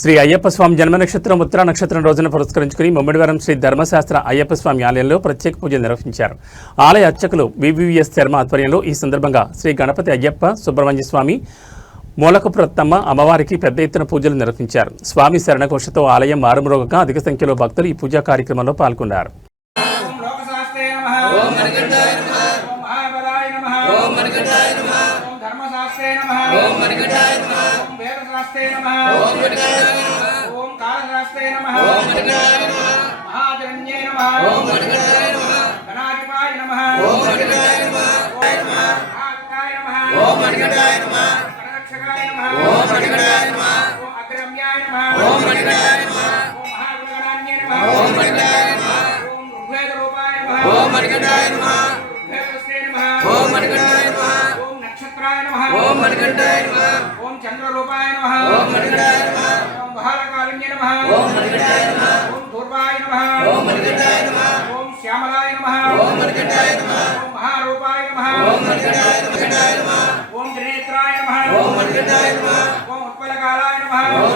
శ్రీ అయ్యప్ప స్వామి జన్మ నక్షత్రం ఉత్తర నక్షత్రం రోజున పురస్కరించుకుని ముమ్మడివారం శ్రీ ధర్మశాస్త్ర అయ్యప్ప స్వామి ఆలయంలో ప్రత్యేక పూజలు నిర్వహించారు. ఆలయ అర్చకులు వివిఎస్ శర్మ ఆధ్వర్యంలో ఈ సందర్భంగా శ్రీ గణపతి అయ్యప్ప, సుబ్రహ్మణ్య స్వామి, మూలకపురత్తమ్మ అమ్మవారికి పెద్ద ఎత్తున పూజలు నిర్వహించారు. స్వామి శరణఘోషతో ఆలయం మారుమ్రోగగా అధిక సంఖ్యలో భక్తులు ఈ పూజా కార్యక్రమంలో పాల్గొన్నారు. श्यामलाय नमः ओम मणिकंठाय नमः ओम महारूपाय नमः ओम मणिकंठाय नमः ओम त्रिनेत्राय नमः ओम मणिकंठाय नमः ओम उत्पलकालाय नमः ओम